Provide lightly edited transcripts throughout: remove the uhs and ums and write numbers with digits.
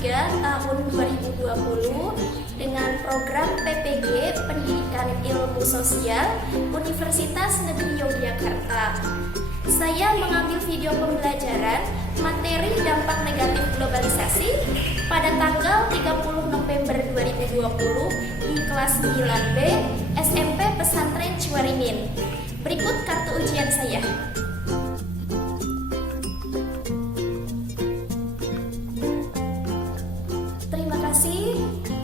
3 tahun 2020 dengan program PPG Pendidikan Ilmu Sosial Universitas Negeri Yogyakarta. Saya mengambil video pembelajaran materi dampak negatif globalisasi pada tanggal 30 November 2020 di kelas 9B SMP Pesantren Ciwaringin. Berikut kartu ujian saya. Terima kasih.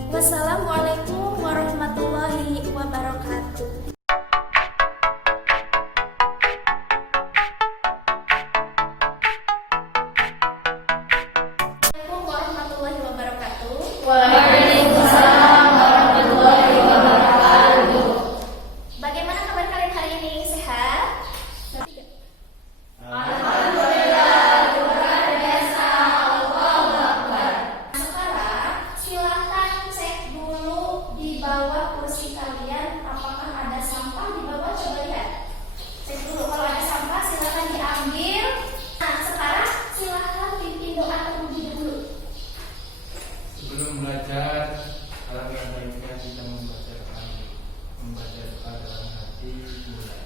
Wassalamualaikum warahmatullahi wabarakatuh. Waalaikumsalam warahmatullahi wabarakatuh. Bagaimana kabar kalian hari ini? Sehat? Alhamdulillah, luar biasa, Allahu Akbar. Sekarang silakan cek dulu di bawah kursi kalian apakah ada sampah di bawah. Coba lihat. Cek dulu, kalau ada sampah silakan diambil. Nah, sekarang silakan pimpin doa terlebih dahulu. Sebelum belajar, alangkah baiknya kita membaca doa dalam hati mulai.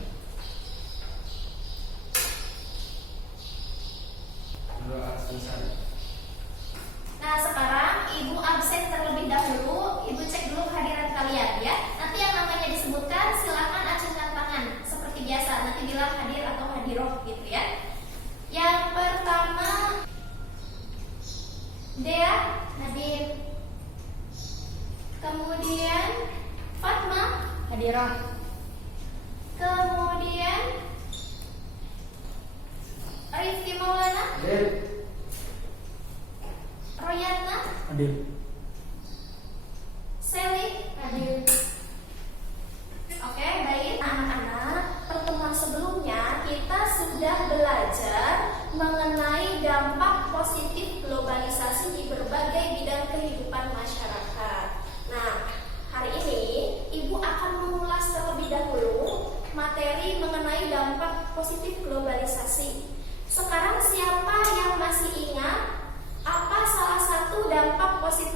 Doa selesai. Nah, sekarang Ibu absen terlebih dahulu. Ibu cek dulu kehadiran kalian ya. Nanti yang namanya disebutkan silakan acungkan tangan seperti biasa. Nanti bilang hadir atau hadiroh gitu ya. Yang pertama Dea hadir. Kemudian Fatma Hadirah. Kemudian Rifki Maulana, Hadir. Royatna, Hadir. Seli hadir. Oke, baik anak-anak. Pertemuan sebelumnya kita sudah belajar mengenai dampak positif globalisasi di berbagai bidang kehidupan masyarakat. Nah, hari ini Ibu akan mengulas terlebih dahulu materi mengenai dampak positif globalisasi. Sekarang siapa yang masih ingat apa salah satu dampak positif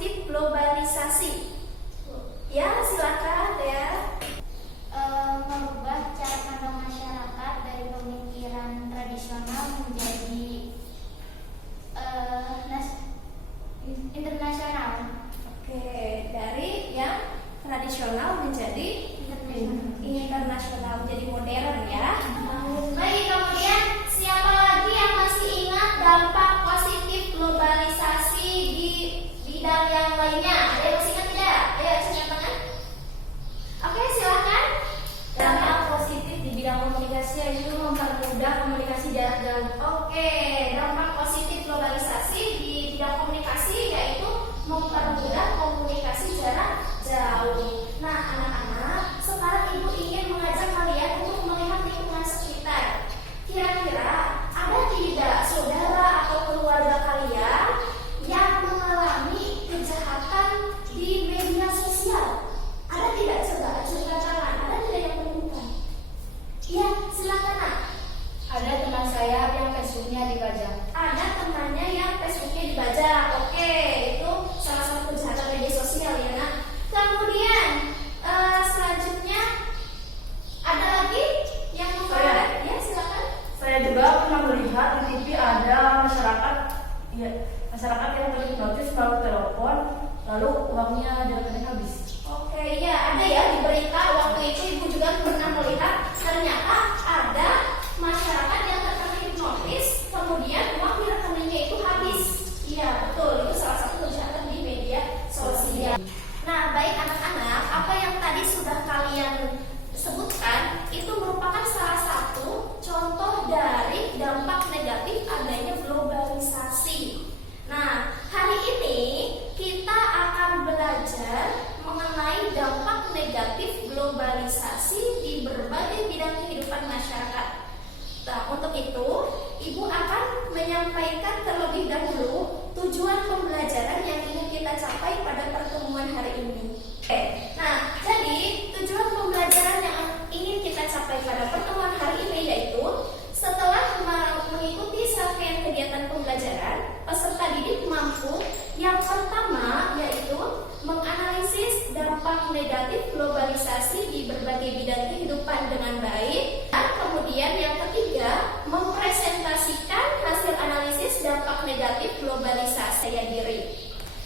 dampak negatif globalisasi di berbagai bidang kehidupan dengan baik. Dan kemudian yang ketiga, mempresentasikan hasil analisis dampak negatif globalisasi daya diri.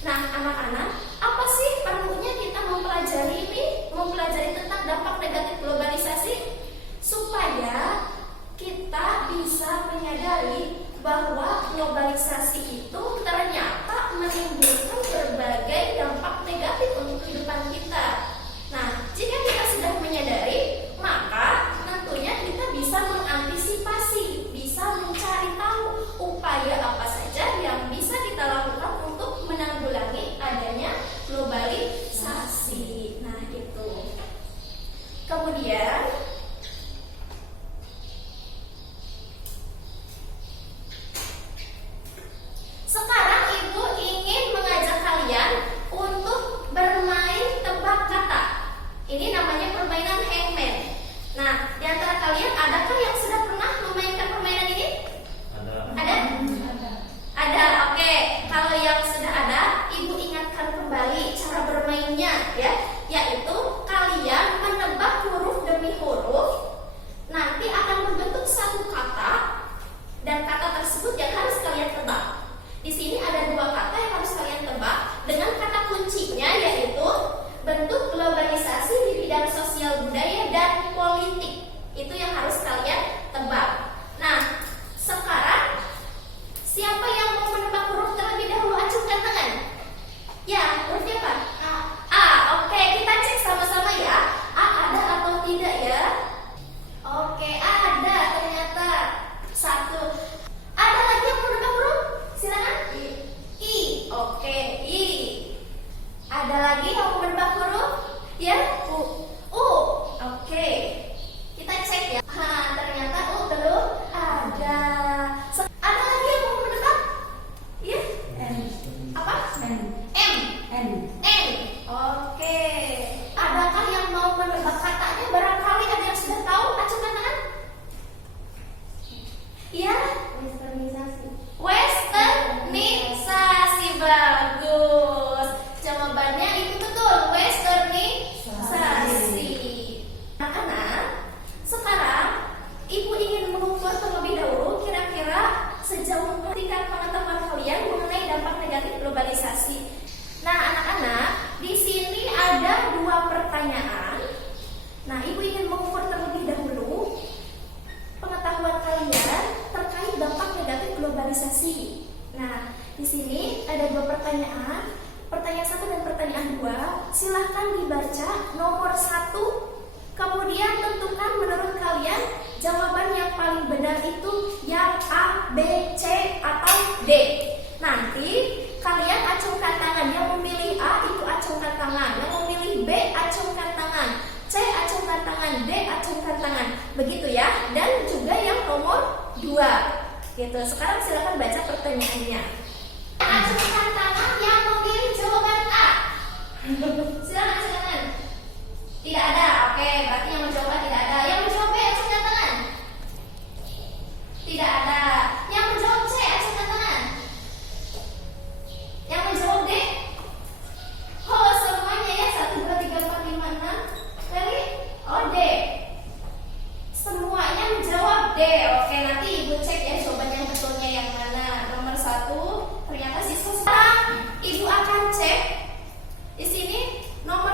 Nah, anak-anak, apa sih perlunya kita mempelajari ini? Mempelajari tentang dampak negatif globalisasi supaya kita bisa menyadari bahwa globalisasi itu ternyata menimbulkan berbagai dampak negatif untuk kehidupan kita. Nah, jika kita sudah menyadari, maka tentunya kita bisa mengantisipasi, bisa mencari tahu upaya apa saja yang bisa kita lakukan untuk menanggulangi adanya globalisasi. Nah, itu. Kemudian sekarang Ibu ingin mengajak kalian untuk bermain tebak kata. Ini namanya permainan hangman. Nah, di antara kalian adakah yang sudah pernah memainkan permainan ini? Ada? Ada, oke. Kalau yang sudah ada, Ibu ingatkan kembali cara bermainnya ya, yaitu kalian menebak huruf demi huruf. Nanti akan membentuk satu kata dan kata tersebut yang harus kalian tebak. Di sini ada dua kata yang harus kalian tebak dengan kata kuncinya, yaitu bentuk globalisasi di bidang sosial budaya dan politik. Itu yang harus kalian tebak. Nah, sekarang siapa yang mau menebak huruf terlebih dahulu? Acungkan tangan. Ya, hurufnya apa? A. Oke, kita cek sama-sama ya. A ada atau tidak ya? Oke, ada ternyata. Satu. Ada lagi yang mau menebak huruf? Silakan. I. Oke, I. Ada lagi yang mau menebak huruf? Ya, U. U. Oke. Kita cek ya. Ternyata U belum ada. Ada lagi yang mau menebak? Ya? Apa? M. Oke. Adakah yang mau menebak katanya? Barangkali ada yang sudah tahu. Acungkan tangan. Ya? Westernisasi. Bagus. Jawabannya itu betul. Westernisasi. Anak-anak, sekarang Ibu ingin mengukur terlebih dahulu kira-kira sejauh tingkat pengetahuan kalian mengenai dampak negatif globalisasi. Nah, anak-anak, di sini ada dua pertanyaan. Nah, Ibu ingin mengukur terlebih dahulu pengetahuan kalian terkait dampak negatif globalisasi. Nah, di sini ada dua pertanyaan, pertanyaan 1 dan pertanyaan 2. Silahkan dibaca nomor 1. Kemudian tentukan menurut kalian jawaban yang paling benar itu yang A, B, C, atau D. Nanti kalian acungkan tangan. Yang memilih A itu acungkan tangan, yang memilih B acungkan tangan, C acungkan tangan, D acungkan tangan. Begitu ya. Dan juga yang nomor 2. Gitu. Sekarang silakan baca pertanyaannya. Acungkan tangan yang memilih jawaban A. Silakan. Tidak ada. Oke, berarti yang menjawab A tidak ada. Yang menjawab B acungkan tangan. Tidak ada. Yang menjawab C acungkan tangan. Yang menjawab D. Oh, semuanya ya. 1, 2, 3, 4, 5, 6. Ready? Oh, D. Semuanya menjawab D. Oke, nanti Ibu cek ya jawaban yang betulnya yang mana. Nomor 1 ternyata siswa. Sekarang Ibu akan cek di sini nomor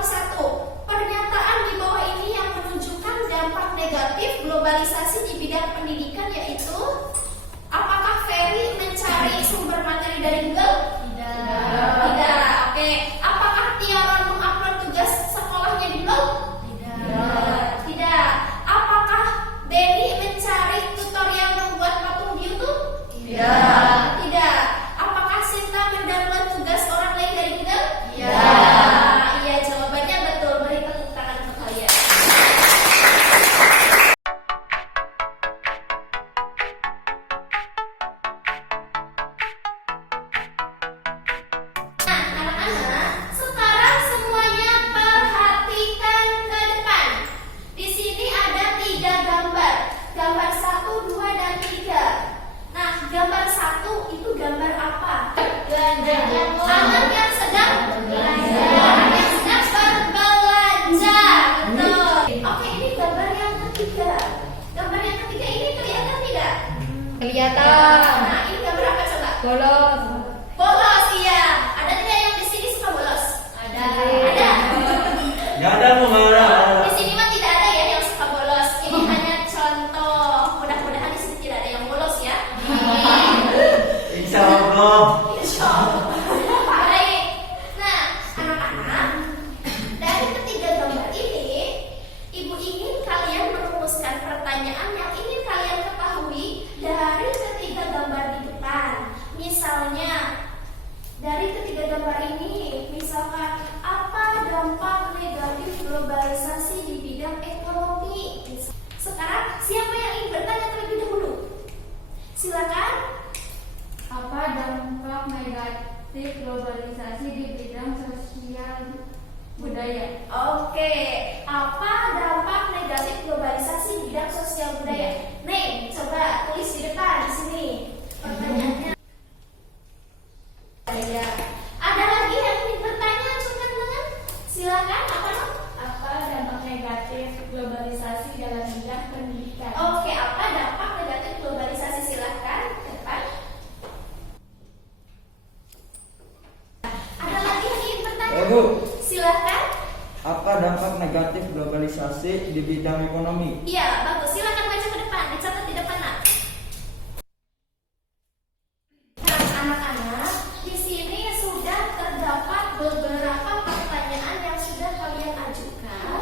Silakan, apa dong? Apa dampak negatif globalisasi dalam bidang pendidikan? Oke, apa dampak negatif globalisasi? Silakan ke depan. Ada lagi yang ingin bertanya? Bu, Silakan. apa dampak negatif globalisasi di bidang ekonomi? Iya, bagus. Silakan baca ke depan, dicatat di depan, Nak. Nah, anak-anak, di sini sudah terdapat beberapa pertanyaan yang sudah kalian ajukan.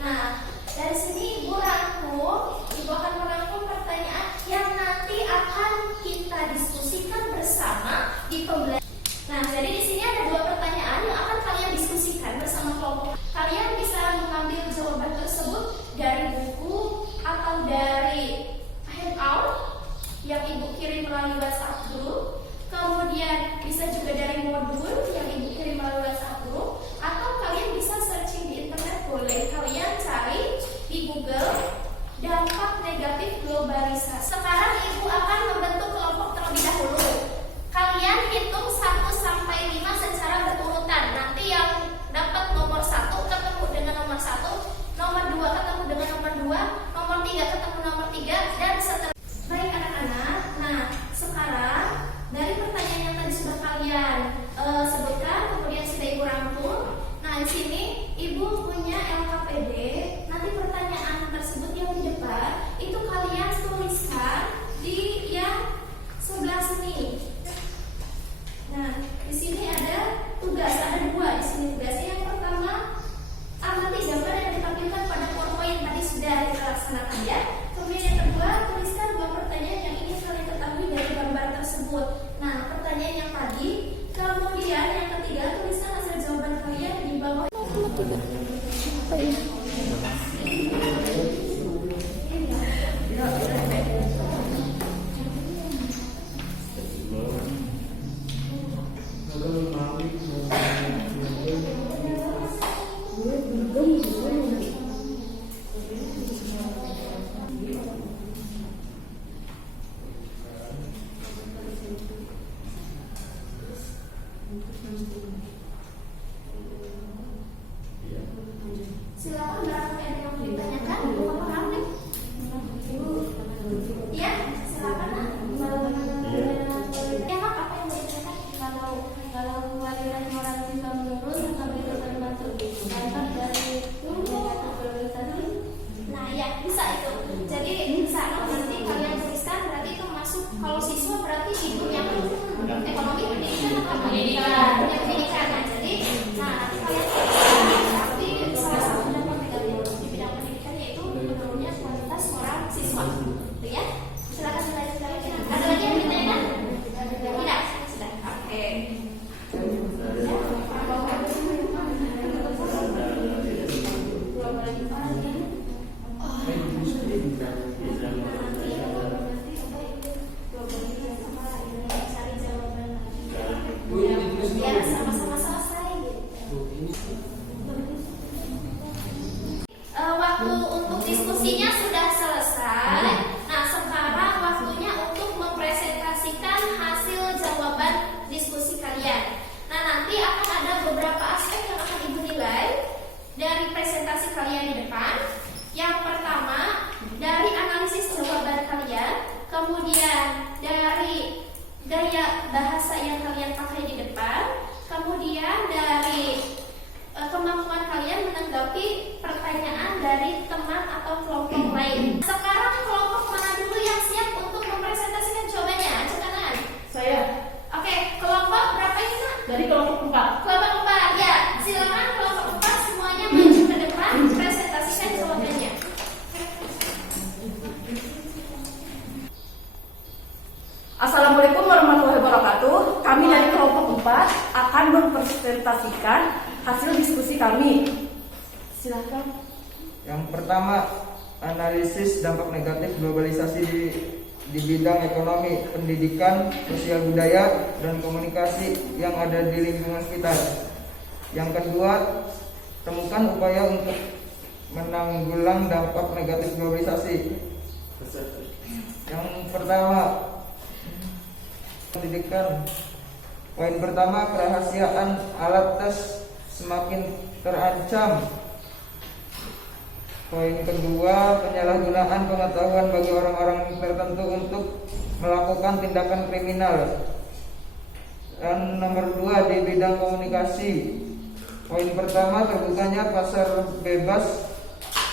Nah, dari sini Ibu rangkum, Ibu akan merangkum pertanyaan yang nanti akan kita diskusikan bersama di pembelajaran. Nah, jadi di sini ada dua pertanyaan yang akan kalian diskusikan bersama kelompok. Kalian bisa mengambil jawaban tersebut dari buku atau dari handout yang Ibu kirim melalui WhatsApp group. Kemudian bisa juga dari modul yang Ibu kirim melalui WhatsApp group, atau kalian bisa searching di internet. Boleh kalian cari di Google dampak negatif globalisasi. Sekarang Ibu akan membentuk kelompok terlebih dahulu. Kalian hitung 1 sampai 5 secara berurutan. Nanti yang dapat nomor 1 ketemu dengan nomor 1, nomor 2 ketemu dengan nomor 2, nomor 3 ketemu nomor 3, dan seterusnya. Baik anak-anak, nah sekarang dari pertanyaan yang tadi sudah kalian sebutkan, kemudian sudah Ibu rangkum. Nah di sini Ibu punya LKPD. Nanti pertanyaan tersebut yang di depan itu kalian tuliskan di yang sebelah sini. Nah, di sini ada tugas, ada dua di sini tugasnya. Yang pertama, amati gambar yang ditampilkan pada PowerPoint tadi sudah kita laksanakan ya. Kemudian yang kedua, tuliskan dua pertanyaan yang ingin kalian ketahui dari gambar tersebut. Nah, pertanyaan yang tadi. Kemudian yang ketiga, tuliskan hasil jawaban kalian di bawah. Silakan barangkali ada yang mau ditanyakan, Ibu apa kami? Ya, silakan. Ya Mak, apa yang mau ditanyakan? Kalau kewalian orang bisa menurun atau bisa termasuk dampak dari negatif globalisasi? Nah ya, bisa itu. Jadi bisa nanti kalian tuliskan, berarti itu masuk. Kalau siswa berarti ibu yang ekonomi pendidikan atau pendidikan. Yang pendidikan. Nah, jadi nanti kalian tuliskan. Tapi salah satu dampak negatif di bidang pendidikan yaitu menurunnya kualitas orang siswa. Itu ya. Silakan dilanjutkan lagi. Ada lagi yang ditanyakan? Tidak. Sudah. Oke. Biar sama-sama selesai gitu. Waktu untuk diskusinya sudah selesai. Nah, sekarang waktunya untuk mempresentasikan hasil jawaban diskusi kalian. Nah, nanti akan ada beberapa aspek yang akan Ibu nilai dari presentasi kalian di depan. Yang pertama, dari analisis jawaban kalian, kemudian dari gaya bahasa yang kalian pakai di depan, kemudian dari kemampuan kalian menanggapi pertanyaan dari teman atau kelompok lain. Sekarang kelompok mana dulu yang siap untuk mempresentasikan jawabannya? Angkat tangan. Saya Oke, kelompok berapa ini Nak? dari kelompok 4. Kelompok 4, ya. Silakan kelompok 4 semuanya maju ke depan, presentasikan jawabannya. Assalamualaikum warahmatullahi wabarakatuh. Kami dari kelompok 4 akan mempresentasikan hasil diskusi kami. Silakan. Yang pertama, analisis dampak negatif globalisasi di bidang ekonomi, pendidikan, sosial budaya, dan komunikasi yang ada di lingkungan sekitar. Yang kedua, temukan upaya untuk menanggulang dampak negatif globalisasi. Yang pertama, pendidikan. Poin pertama, kerahasiaan alat tes semakin terancam. Poin kedua, penyalahgunaan pengetahuan bagi orang-orang tertentu untuk melakukan tindakan kriminal. Dan nomor 2, di bidang komunikasi. Poin pertama, terbukanya pasar bebas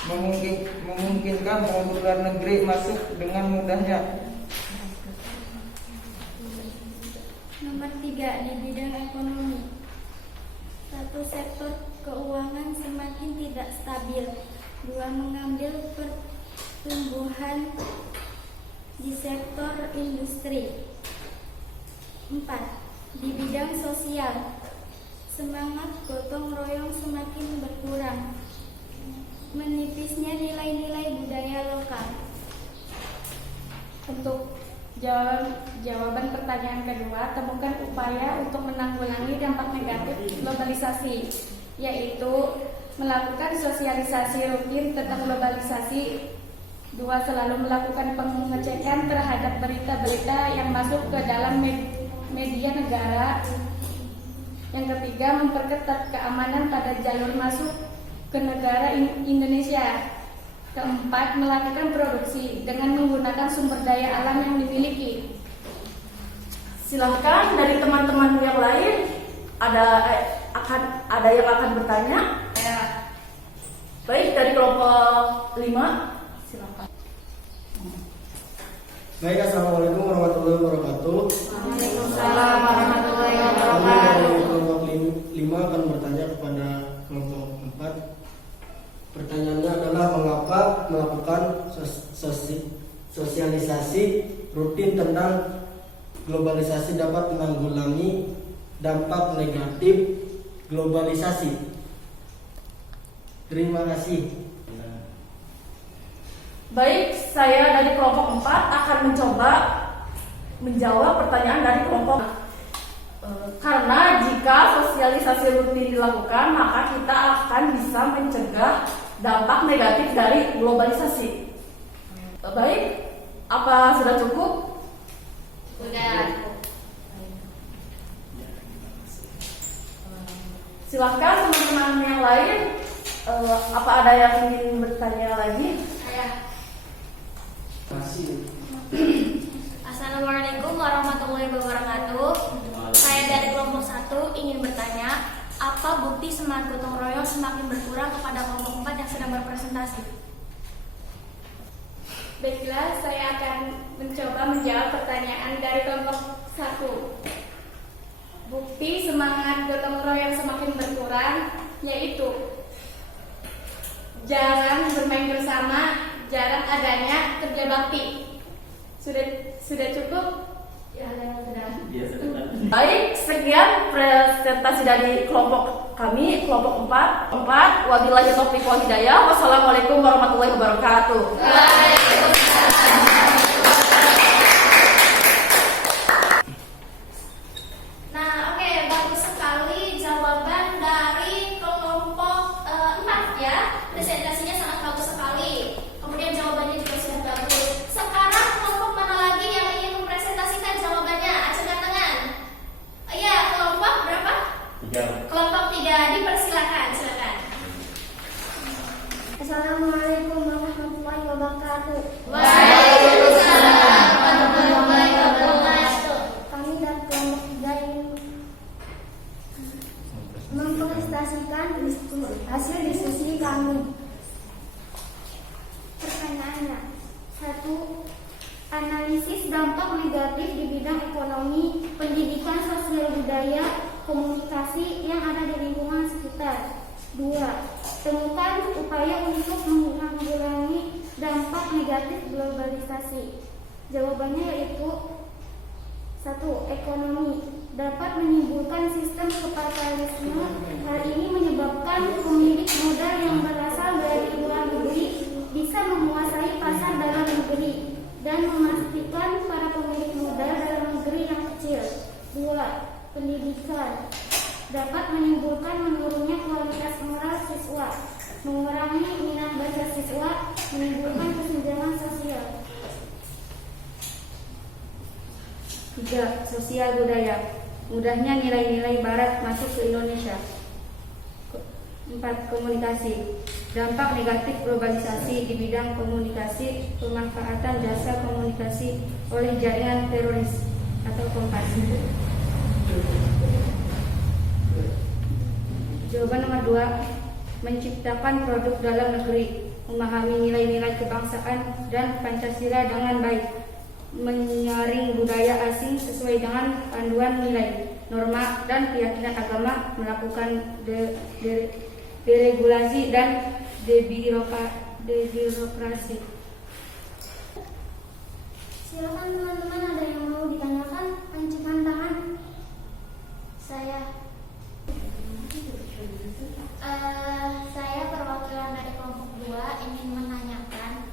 memungkinkan produk luar negeri masuk dengan mudahnya. Nomor 3, di bidang ekonomi. Satu, sektor keuangan semakin tidak stabil. 2, mengambil pertumbuhan di sektor industri. 4, di bidang sosial, semangat gotong royong semakin berkurang. Menipisnya nilai-nilai budaya lokal. Untuk jawaban pertanyaan kedua, temukan upaya untuk menanggulangi dampak negatif globalisasi, yaitu melakukan sosialisasi rutin tentang globalisasi. 2, selalu melakukan pengecekan terhadap berita-berita yang masuk ke dalam media negara. Yang ketiga, memperketat keamanan pada jalur masuk ke negara Indonesia. Keempat, melakukan produksi dengan menggunakan sumber daya alam yang dimiliki. Silahkan dari teman-teman yang lain ada yang akan bertanya. Baik, dari kelompok 5, silakan. Baik, assalamualaikum warahmatullahi wabarakatuh. Waalaikumsalam warahmatullahi Kami wabarakatuh. dari kelompok 5 akan bertanya kepada kelompok 4. Pertanyaannya adalah mengapa melakukan sosialisasi rutin tentang globalisasi dapat menanggulangi dampak negatif globalisasi. Terima kasih. Baik, saya dari kelompok 4 akan mencoba menjawab pertanyaan dari kelompok. Karena jika sosialisasi rutin dilakukan, maka kita akan bisa mencegah dampak negatif dari globalisasi. Baik, apa sudah cukup? Udah. Silahkan teman-teman yang lain, apa ada yang ingin bertanya lagi? Assalamualaikum warahmatullahi wabarakatuh. Saya dari kelompok 1 ingin bertanya, apa bukti semangat gotong royong semakin berkurang kepada kelompok 4 yang sedang berpresentasi? Baiklah, saya akan mencoba menjawab pertanyaan dari kelompok 1. Bukti semangat gotong royong semakin berkurang yaitu jarang bermain bersama, jarang adanya kerja bakti. Sudah cukup? Ya, sudah. Baik, sekian presentasi dari kelompok kami, kelompok 4. Wabillahi taufiq wal hidayah. Wassalamualaikum warahmatullahi wabarakatuh. Nah, oke, bagus sekali jawaban dari kelompok 4 ya. Presentasinya sangat bagus sekali. Kemudian jawabannya juga sudah bagus. Sekarang kelompok mana lagi yang ingin mempresentasikan jawabannya? Acungkan tangan. Iya, kelompok berapa? 3. Kelompok 3, dipersilakan, silakan. Assalamualaikum warahmatullahi wabarakatuh. Waalaikumsalam warahmatullahi wabarakatuh. Kami dari kelompok 3 ingin mempresentasikan hasil diskusi kami. Pertanyaannya, 1. Analisis dampak negatif di bidang ekonomi, pendidikan, sosial budaya, komunikasi yang ada di lingkungan sekitar. 2. Temukan upaya untuk menanggulangi dampak negatif globalisasi. Jawabannya yaitu 1. Ekonomi dapat menimbulkan sistem kapitalisme. Hal ini menyebabkan pemilik modal yang berasal dari luar negeri bisa menguasai pasar dalam negeri dan memastikan para pemilik modal dalam negeri yang kecil. 2. Pendidikan dapat menimbulkan menurunnya kualitas moral siswa, mengurangi minat baca siswa, menimbulkan kesenjangan sosial. 3. Sosial budaya, mudahnya nilai-nilai barat masuk ke Indonesia. 4. Komunikasi. Dampak negatif globalisasi di bidang komunikasi, pemanfaatan jasa komunikasi oleh jaringan teroris atau Kompas. Jawaban nomor 2, menciptakan produk dalam negeri, memahami nilai-nilai kebangsaan dan Pancasila dengan baik, menyaring budaya asing sesuai dengan panduan nilai, norma, dan keyakinan agama, melakukan deregulasi dan debirokrasi. Silakan teman-teman, ada yang mau ditanyakan? Angkat tangan. Saya perwakilan dari kelompok 2 ingin menanyakan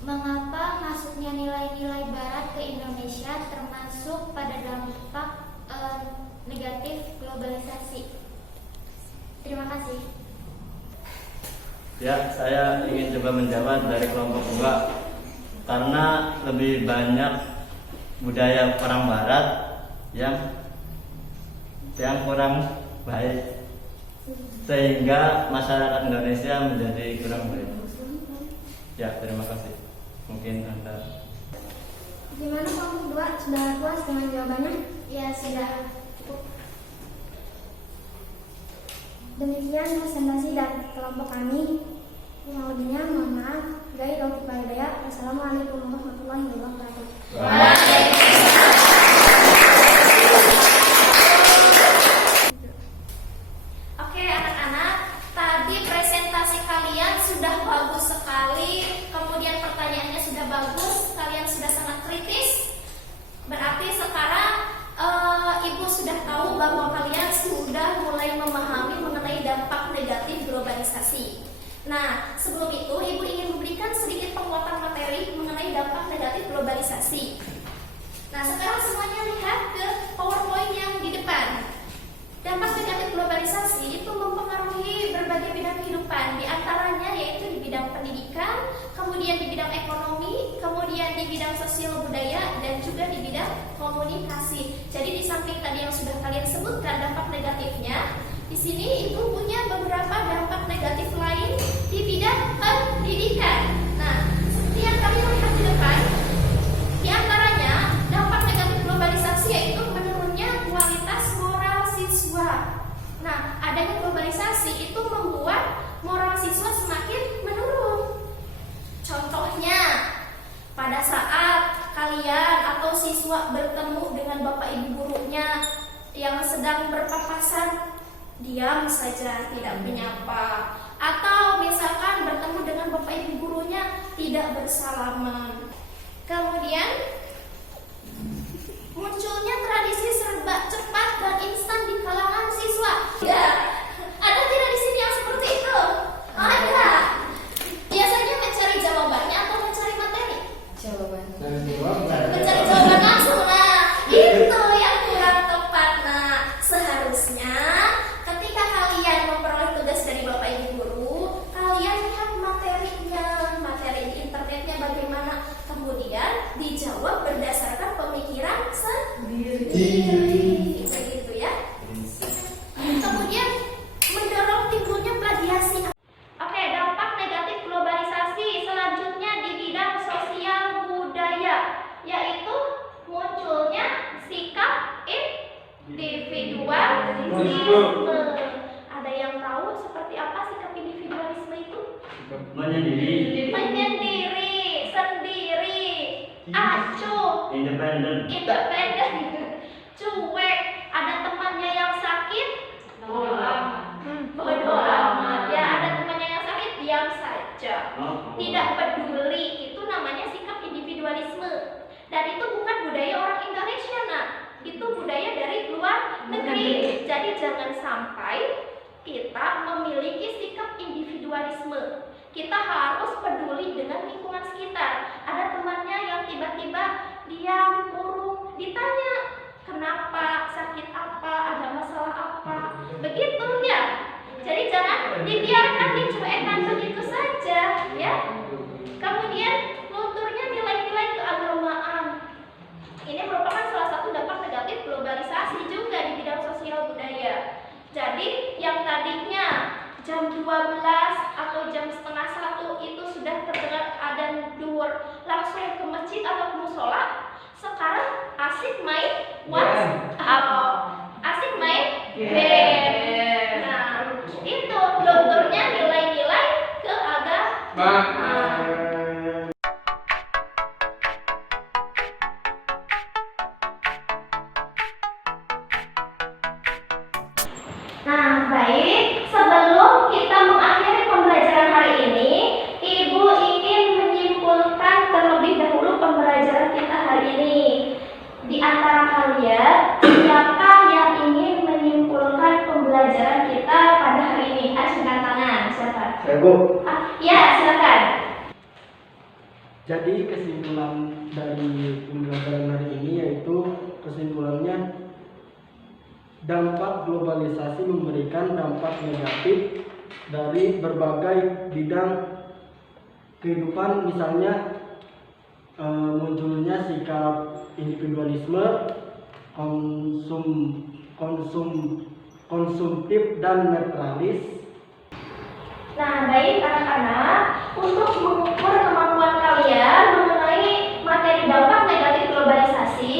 mengapa masuknya nilai-nilai Barat ke Indonesia termasuk pada dampak negatif globalisasi. Terima kasih. Ya, saya ingin coba menjawab dari kelompok 2 karena lebih banyak budaya orang Barat yang kurang baik sehingga masyarakat Indonesia menjadi kurang baik. Ya, terima kasih. Mungkin Anda. Gimana kelompok 2? Sudah puas dengan jawabannya? Ya, sudah cukup. Demikian presentasi dari kelompok kami. Yang lebihnya mohon maaf. Dari Taufik Hidayat. Wassalamualaikum warahmatullahi wabarakatuh. Oke anak-anak, tadi presentasi kalian sudah bagus sekali. Kemudian pertanyaannya sudah bagus. Kalian sudah sangat kritis. Berarti sekarang Ibu sudah tahu bahwa kalian sudah mulai memahami mengenai dampak negatif globalisasi. Nah, sebelum itu Ibu ingin memberikan sedikit penguatan materi mengenai dampak negatif globalisasi. Nah, sekarang semuanya lihat ke PowerPoint yang di depan. Dampak negatif globalisasi itu mempengaruhi berbagai bidang kehidupan, di antaranya yaitu di bidang pendidikan, kemudian di bidang ekonomi, kemudian di bidang sosial budaya, dan juga di bidang komunikasi. Jadi di samping tadi yang sudah kalian sebutkan dampak negatifnya, di sini Ibu punya beberapa dampak negatif lain di bidang pendidikan. Nah, seperti yang kalian lihat di depan, di antaranya dampak negatif globalisasi yaitu menurunnya kualitas moral siswa. Nah, adanya globalisasi itu membuat moral siswa semakin menurun. Contohnya, pada saat kalian atau siswa bertemu dengan bapak ibu gurunya yang sedang berpapasan, diam saja, tidak menyapa. Atau misalkan bertemu dengan bapak ibu gurunya, tidak bersalaman. Kemudian munculnya tradisi serba cepat dan instan di kalangan siswa. Ya, ada tidak di sini yang seperti itu? Ada. Biasanya mencari jawabannya atau mencari materi? Mencari jawaban langsung. Nah, itu yang kurang tepat. Nah, seharusnya ketika kalian memperoleh tugas dari bapak ibu guru, kalian lihat materinya, materi di internetnya bagaimana, kemudian dijawab berdasarkan pemikiran sendiri. Begitu ya. Kemudian mendorong timbulnya plagiasi. Oke, dampak negatif globalisasi selanjutnya di bidang sosial budaya, yaitu munculnya sikap individualisme. Ada yang tahu seperti apa sikap individualisme itu? Menyendiri, sendiri, acuh, independen, cuek. Ada temannya yang sakit, bodo amat. Ya, ada temannya yang sakit, diam saja, tidak peduli. Itu namanya sikap individualisme. Dan itu bukan budaya orang Indonesia, nah. Itu budaya dari luar negeri. Jadi jangan sampai kita memiliki sikap individualisme. Kita harus peduli dengan lingkungan sekitar. Ada temannya yang tiba-tiba diam, murung, ditanya kenapa, sakit apa, ada masalah apa, begitu ya. Jadi jangan dibiarkan, dicuekkan begitu saja, ya. Kemudian lunturnya nilai-nilai keagamaan. Ini merupakan salah satu dampak negatif globalisasi juga di bidang sosial budaya. Jadi yang tadinya jam 12 atau jam setengah 1 itu sudah terdengar adzan duhur, langsung ke masjid atau ke musola. Sekarang asik main asik main game. Nah, itu lunturnya nilai-nilai keagamaan. Nah, baik. Sebelum kita mengakhiri pembelajaran hari ini, Ibu ingin menyimpulkan terlebih dahulu pembelajaran kita hari ini. Di antara kalian, siapa yang ingin menyimpulkan pembelajaran kita pada hari ini? Angkat tangan. Siapa? Saya, Bu. Ya, silakan. Jadi kesimpulan dari pembelajaran hari ini yaitu kesimpulannya dampak globalisasi memberikan dampak negatif dari berbagai bidang kehidupan, misalnya munculnya sikap individualisme, konsumtif dan netralis. Nah, baik anak-anak, untuk mengukur kemampuan kalian mengenai materi dampak negatif globalisasi,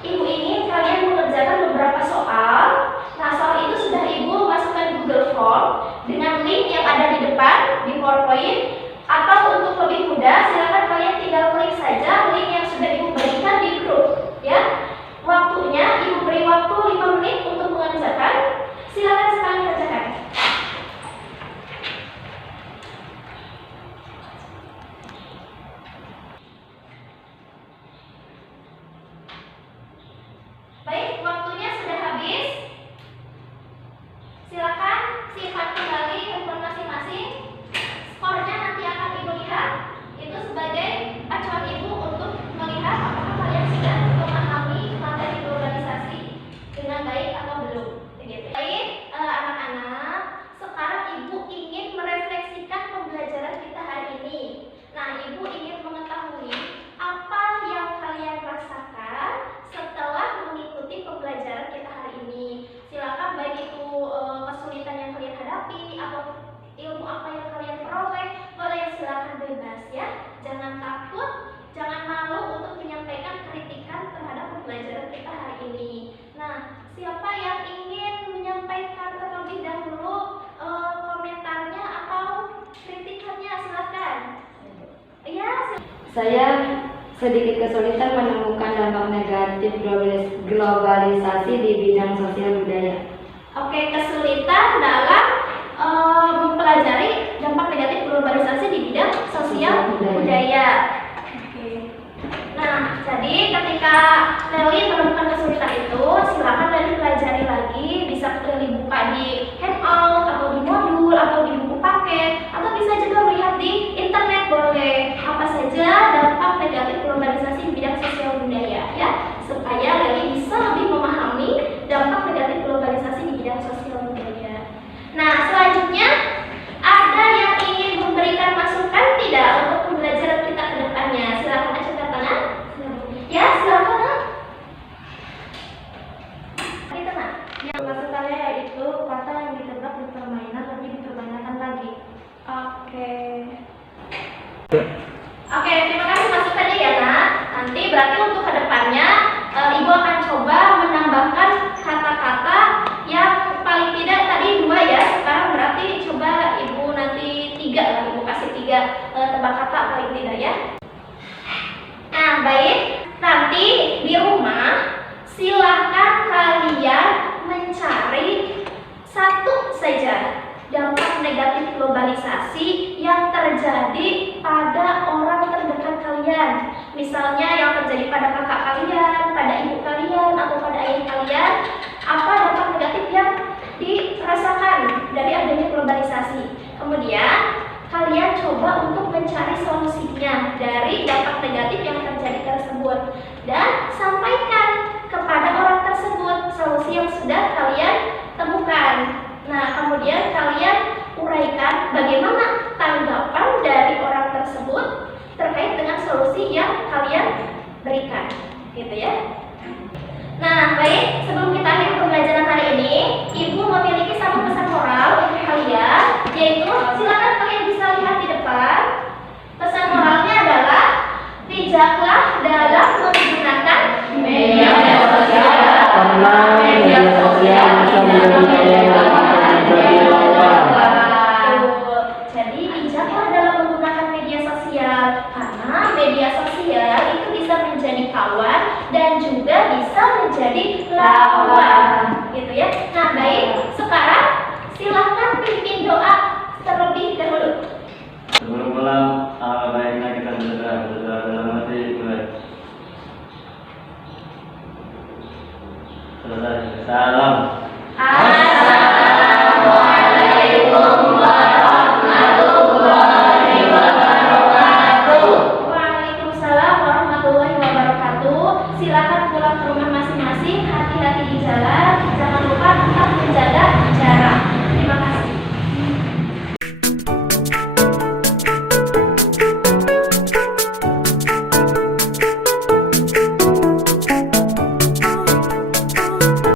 Ibu ingin kalian mengerjakan beberapa soal. Nah, soal itu sudah Ibu masukkan di Google Form dengan link yang ada di depan di PowerPoint. Atau untuk lebih mudah, silakan kalian tinggal klik saja link yang sudah Ibu berikan di grup. Ya, waktunya Ibu beri waktu 5 menit untuk mengerjakan. Silakan sekali kerjakan. Baik, waktunya sudah habis. Silakan simak kembali handphone masing-masing. Skornya nanti akan Ibu lihat. Itu sebagai acuan Ibu untuk melihat apakah kalian sudah memahami materi globalisasi dengan baik atau belum. Begitu. Baik, anak-anak. Sekarang Ibu ingin merefleksikan pembelajaran kita hari ini. Nah, Ibu ingin mengetahui apa yang kalian rasakan setelah mengikuti pembelajaran kita hari ini. Silakan baik itu kesulitan yang kalian hadapi atau ilmu apa yang kalian peroleh, boleh silakan bebas ya. Jangan takut, jangan malu untuk menyampaikan kritikan terhadap pembelajaran kita hari ini. Nah, siapa yang ingin menyampaikan terlebih dahulu komentarnya atau kritikannya, silakan. Ya, Saya sedikit kesulitan menemukan dampak negatif globalisasi di bidang sosial budaya. Oke, kesulitan dalam mempelajari dampak negatif globalisasi di bidang sosial budaya. Oke. Nah, jadi ketika Leli menemukan kesulitan itu, silakan Leli pelajari lagi. Bisa Leli buka di handout atau di modul atau di buku paket, atau bisa juga melihat di internet boleh. Apa saja dampak negatif globalisasi di bidang sosial budaya ya, supaya Leli bisa lebih memahami dampak negatif globalisasi di bidang sosial budaya. Nah, selanjutnya ada yang ingin memberikan masukan tidak untuk pembelajaran kita ke depannya? Silakan acungkan tangan. Ya, silakan. Ini tenang. Yang masukannya yaitu kata yang ditebak di permainan lebih diperbanyakan lagi. Oke. Oke, terima kasih masukannya ya, Nak. Nanti berarti untuk kedepannya Ibu akan coba menambahkan kata-kata yang paling tidak tadi 2 ya. Sekarang berarti coba Ibu nanti 3 lah. Ibu kasih 3 tebak kata paling tidak ya. Nah, baik. Nanti di rumah silakan kalian mencari satu saja dampak negatif globalisasi yang terjadi pada orang terdekat kalian. Misalnya yang terjadi pada kakak kalian, pada ibu kalian, atau pada ayah kalian. Apa dampak negatif yang dirasakan dari adanya globalisasi. Kemudian kalian coba untuk mencari solusinya dari dampak negatif yang terjadi tersebut. Dan sampaikan kepada orang tersebut solusi yang sudah kalian temukan. Nah, kemudian kalian uraikan bagaimana tanggapan dari orang tersebut terkait dengan solusi yang kalian berikan, gitu ya. Nah, baik, sebelum kita akhiri pembelajaran hari ini, Ibu memiliki satu pesan moral untuk kalian. yaitu silakan kalian bisa lihat di depan. Pesan moralnya adalah bijaklah dalam menggunakan media sosial karena media sosial bisa menjadi